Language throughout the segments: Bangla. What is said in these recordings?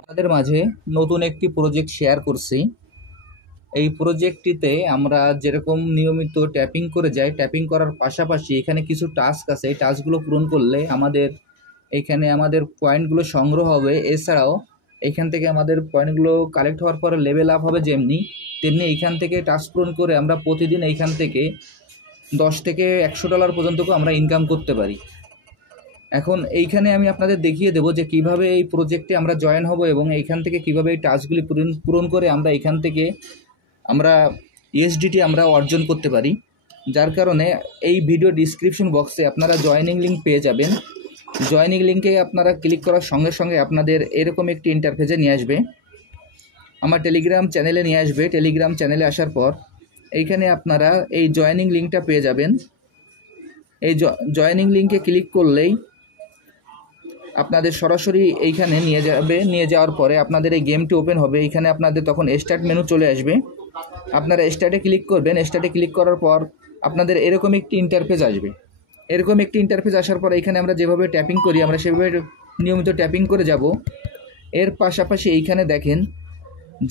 আপনাদের মাঝে নতুন একটি প্রজেক্ট শেয়ার করছি। এই প্রজেক্টটিতে আমরা যেরকম নিয়মিত ট্যাপিং করে যাই, ট্যাপিং করার পাশাপাশি এখানে কিছু টাস্ক আছে। এই টাস্কগুলো পূরণ করলে আমাদের পয়েন্টগুলো সংগ্রহ হবে। এছাড়াও এখান থেকে আমাদের পয়েন্টগুলো কালেক্ট হওয়ার পরে লেভেল আপ হবে তেমনি এইখান থেকে টাস্ক পূরণ করে আমরা প্রতিদিন এইখান থেকে $10 থেকে $100 পর্যন্তও আমরা ইনকাম করতে পারি। এখন এইখানে আমি আপনাদের দেখিয়ে দেবো যে কিভাবে এই প্রজেক্টে আমরা জয়েন হব এবং এইখান থেকে কিভাবে এই টাস্কগুলি পূরণ করে আমরা এখান থেকে আমরা ইউএসডিটি আমরা অর্জন করতে পারি। যার কারণে এই ভিডিও ডিসক্রিপশন বক্সে আপনারা জয়েনিং লিঙ্ক পেয়ে যাবেন। জয়েনিং লিঙ্কে আপনারা ক্লিক করার সঙ্গে সঙ্গে আপনাদের এরকম একটি ইন্টারফেসে নিয়ে আসবে, আমার টেলিগ্রাম চ্যানেলে নিয়ে আসবে। টেলিগ্রাম চ্যানেলে আসার পর এইখানে আপনারা এই জয়েনিং লিঙ্কটা পেয়ে যাবেন। এই জয়েনিং লিঙ্কে ক্লিক করলেই আপনাদের সরাসরি এইখানে নিয়ে যাওয়ার পরে আপনাদের এই গেমটি ওপেন হবে। এইখানে আপনাদের তখন স্টার্ট মেনু চলে আসবে। আপনারা স্টার্টে ক্লিক করবেন। স্টার্টে ক্লিক করার পর আপনাদের এরকম একটি ইন্টারফেস আসবে। এরকম একটি ইন্টারফেস আসার পর এখানে আমরা যেভাবে ট্যাপিং করি আমরা সেভাবে নিয়মিত ট্যাপিং করে যাব। এর পাশাপাশি এইখানে দেখেন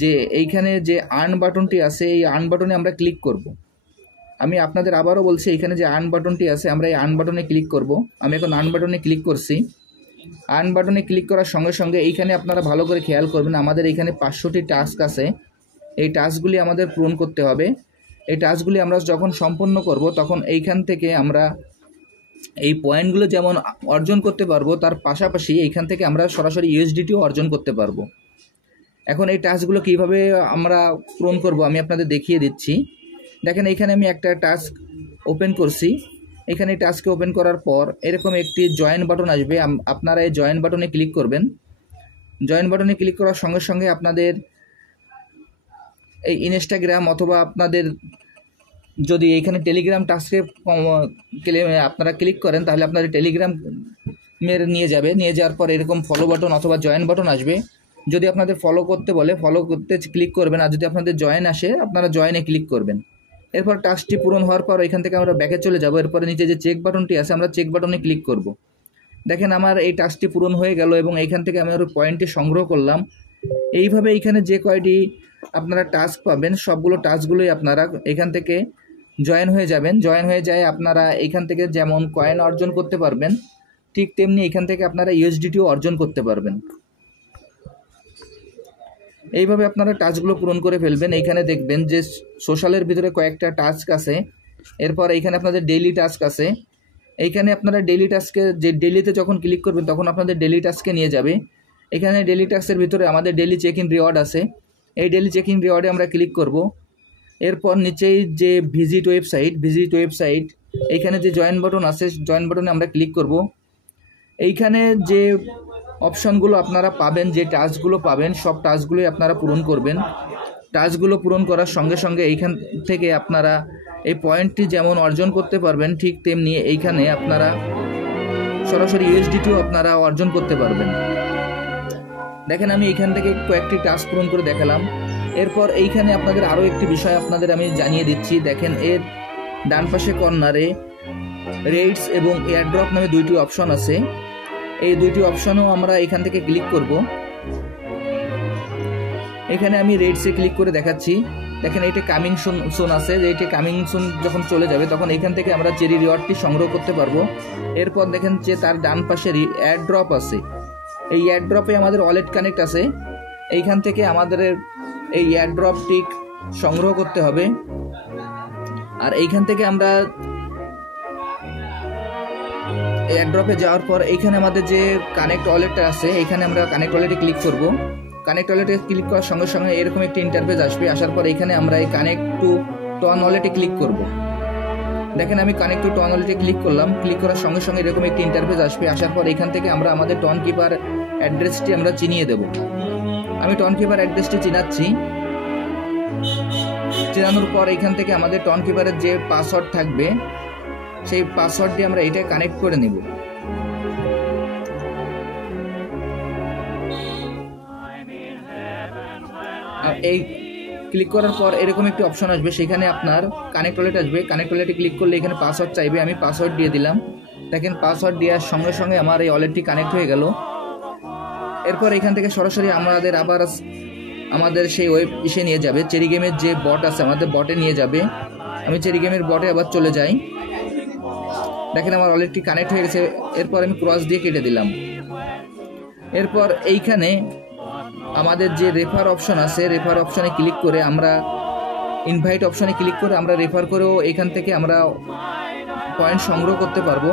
যে এইখানে যে আর্ন বাটনটি আছে, এই আর্ন বাটনে আমরা ক্লিক করব। আমি আপনাদের আবারও বলছি, এইখানে যে আর্ন বাটনটি আছে আমরা এই আর্ন বাটনে ক্লিক করব। আমি এখন আর্ন বাটনে ক্লিক করছি। আর্ন বাটনে ক্লিক করার সঙ্গে সঙ্গে এইখানে আপনারা ভালো করে খেয়াল করবেন, আমাদের এইখানে 500টি টাস্ক আছে। এই টাস্কগুলি আমাদের পূরণ করতে হবে। এই টাস্কগুলি আমরা যখন সম্পন্ন করব তখন এইখান থেকে আমরা এই পয়েন্টগুলো যেমন অর্জন করতে পারবো, তার পাশাপাশি এইখান থেকে আমরা সরাসরি ইউএসডিটিও অর্জন করতে পারবো। এখন এই টাস্কগুলো কিভাবে আমরা পূরণ করব আমি আপনাদের দেখিয়ে দিচ্ছি। দেখেন এইখানে আমি একটা টাস্ক ওপেন করছি। এখানে টাস্কে ওপেন করার পর এরকম একটি জয়েন বাটন আসবে। আপনারা এই জয়েন বাটনে ক্লিক করবেন। জয়েন বাটনে ক্লিক করার সঙ্গে সঙ্গে আপনাদের এই ইনস্টাগ্রাম অথবা আপনাদের যদি এইখানে টেলিগ্রাম টাস্কে আপনারা ক্লিক করেন তাহলে আপনাদের টেলিগ্রামের নিয়ে যাওয়ার পর এরকম ফলো বাটন অথবা জয়েন বাটন আসবে। যদি আপনাদের ফলো করতে বলে ফলো করতে ক্লিক করবেন, আর যদি আপনাদের জয়েন আসে আপনারা জয়েনে ক্লিক করবেন। এরপর টাস্কটি পূরণ হওয়ার পর এখান থেকে আমরা ব্যাকে চলে যাব। এরপরে নিচে যে চেক বাটনটি আছে আমরা চেক বাটনে ক্লিক করব। দেখেন আমার এই টাস্কটি পূরণ হয়ে গেল এবং এইখান থেকে আমি আরও পয়েন্টটি সংগ্রহ করলাম। এইভাবে এইখানে যে কয়টি আপনারা টাস্ক পাবেন সবগুলো টাস্কগুলোই আপনারা এখান থেকে জয়েন হয়ে যাবেন। জয়েন হয়ে যায় আপনারা এখান থেকে যেমন কয়েন অর্জন করতে পারবেন, ঠিক তেমনি এখান থেকে আপনারা ইউএসডিটিও অর্জন করতে পারবেন। এইভাবে আপনারা টাস্কগুলো পূরণ করে ফেলবেন। এইখানে দেখবেন যে সোশ্যালের ভিতরে কয়েকটা টাস্ক আছে। এরপর এইখানে আপনাদের ডেইলি টাস্ক আছে। এইখানে আপনারা ডেইলি টাস্কে যে ডেইলিতে যখন ক্লিক করবেন তখন আপনাদের ডেইলি টাস্কে নিয়ে যাবে। এখানে ডেইলি টাস্কের ভিতরে আমাদের ডেইলি চেক ইন রিওয়ার্ড আছে। এই ডেইলি চেক ইন রিওয়ার্ডে আমরা ক্লিক করব। এরপর নিচেই যে ভিজিট ওয়েবসাইট এইখানে যে জয়েন বাটন আছে, জয়েন বাটনে আমরা ক্লিক করব। এইখানে যে অপশনগুলো আপনারা পাবেন, যে টাস্কগুলো পাবেন সব টাস্কগুলোই আপনারা পূরণ করবেন। টাস্কগুলো পূরণ করার সঙ্গে সঙ্গে এইখান থেকে আপনারা এই পয়েন্টটি যেমন অর্জন করতে পারবেন, ঠিক তেমনি এইখানে আপনারা সরাসরি ইউএসডিটিও আপনারা অর্জন করতে পারবেন। দেখেন আমি এইখান থেকে কয়েকটি টাস্ক পূরণ করে দেখালাম। এরপর এইখানে আপনাদের আরও একটি বিষয় আপনাদের আমি জানিয়ে দিচ্ছি। দেখেন এর ডান পাশে কর্নারে রেটস এবং এয়ারড্রপ নামে দুইটি অপশন আছে। এই দুইটি অপশনও আমরা এখান থেকে ক্লিক করব। এখানে আমি রেটসে ক্লিক করে দেখাচ্ছি। দেখেন এইটা কামিং সুন আছে, যে এইটা কামিং সুন যখন চলে যাবে তখন এখান থেকে আমরা চেরি রিওয়ার্ডটি সংগ্রহ করতে পারবো। এরপর দেখেন যে তার ডান পাশে এয়ারড্রপ আছে। এই এয়ারড্রপে আমাদের ওয়ালেট কানেক্ট আছে। এইখান থেকে আমাদের এই এয়ারড্রপটি সংগ্রহ করতে হবে। আর এইখান থেকে আমরা এয়ারড্রপে যাওয়ার পর এইখানে আমাদের যে কানেক্ট ওয়ালেটটা আছে, এইখানে আমরা কানেক্ট ওয়ালেটে ক্লিক করব। কানেক্ট ওয়ালেটে ক্লিক করার সঙ্গে সঙ্গে এরকম একটি ইন্টারফেস আসবে। আসার পর এইখানে আমরা এই কানেক্ট টু টন ওয়ালেটে ক্লিক করব। দেখেন আমি কানেক্ট টু টন ওয়ালেটে ক্লিক করলাম। ক্লিক করার সঙ্গে সঙ্গে এরকম একটি ইন্টারফেস আসবে। আসার পর এখান থেকে আমরা আমাদের টন কিপার অ্যাড্রেসটি আমরা চিনিয়ে দেব। আমি টন কিপার অ্যাড্রেসটি চিনাচ্ছি। চেনানোর পর এখান থেকে আমাদের টন কিপারের যে পাসওয়ার্ড থাকবে সেই পাসওয়ার্ডটি আমরা এইটা কানেক্ট করে নেব। এই ক্লিক করার পর এরকম একটি অপশন আসবে, সেখানে আপনার কানেক্ট ওয়ালেট আসবে। কানেক্ট ওয়ালেটে ক্লিক করলে এখানে পাসওয়ার্ড চাইবে। আমি পাসওয়ার্ড দিয়ে দিলাম। দেখেন পাসওয়ার্ড দেওয়ার সঙ্গে সঙ্গে আমার এই ওয়ালেটটি কানেক্ট হয়ে গেল। এরপর এখান থেকে সরাসরি আমাদের সেই ওয়েব ইসে নিয়ে যাবে, চেরি গেমের যে বট আছে আমাদের বটে নিয়ে যাবে। আমি চেরি গেমের বটে আবার চলে যাই। দেখেন আমার অলরেডি কানেক্ট হয়ে গেছে। এরপর আমি ক্রস দিয়ে কেটে দিলাম। এরপর এইখানে আমাদের যে রেফার অপশন আছে, রেফার অপশনে ক্লিক করে আমরা ইনভাইট অপশনে ক্লিক করে আমরা রেফার করেও এখান থেকে আমরা পয়েন্ট সংগ্রহ করতে পারবো।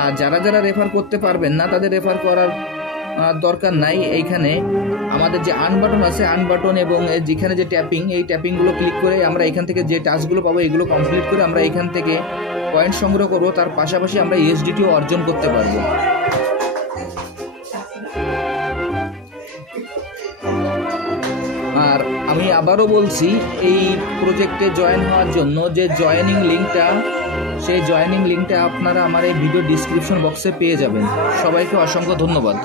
আর যারা যারা রেফার করতে পারবেন না তাদের রেফার করার দরকার নাই। এইখানে আমাদের যে আর্ন বাটন আছে, আর্ন বাটন এবং যেখানে যে ট্যাপিং, এই ট্যাপিংগুলো ক্লিক করে আমরা এখান থেকে যে টাস্কগুলো পাবো এগুলো কমপ্লিট করে আমরা এখান থেকে পয়েন্ট সংগ্রহ করবো। তার পাশাপাশি আমরা ইউএসডিটিও অর্জন করতে পারবো। আর আমি আবারও বলছি, এই প্রজেক্টে জয়েন হওয়ার জন্য যে জয়েনিং লিঙ্কটা, সেই জয়েনিং লিঙ্কটা আপনারা আমার এই ভিডিও ডিসক্রিপশন বক্সে পেয়ে যাবেন। সবাইকে অসংখ্য ধন্যবাদ।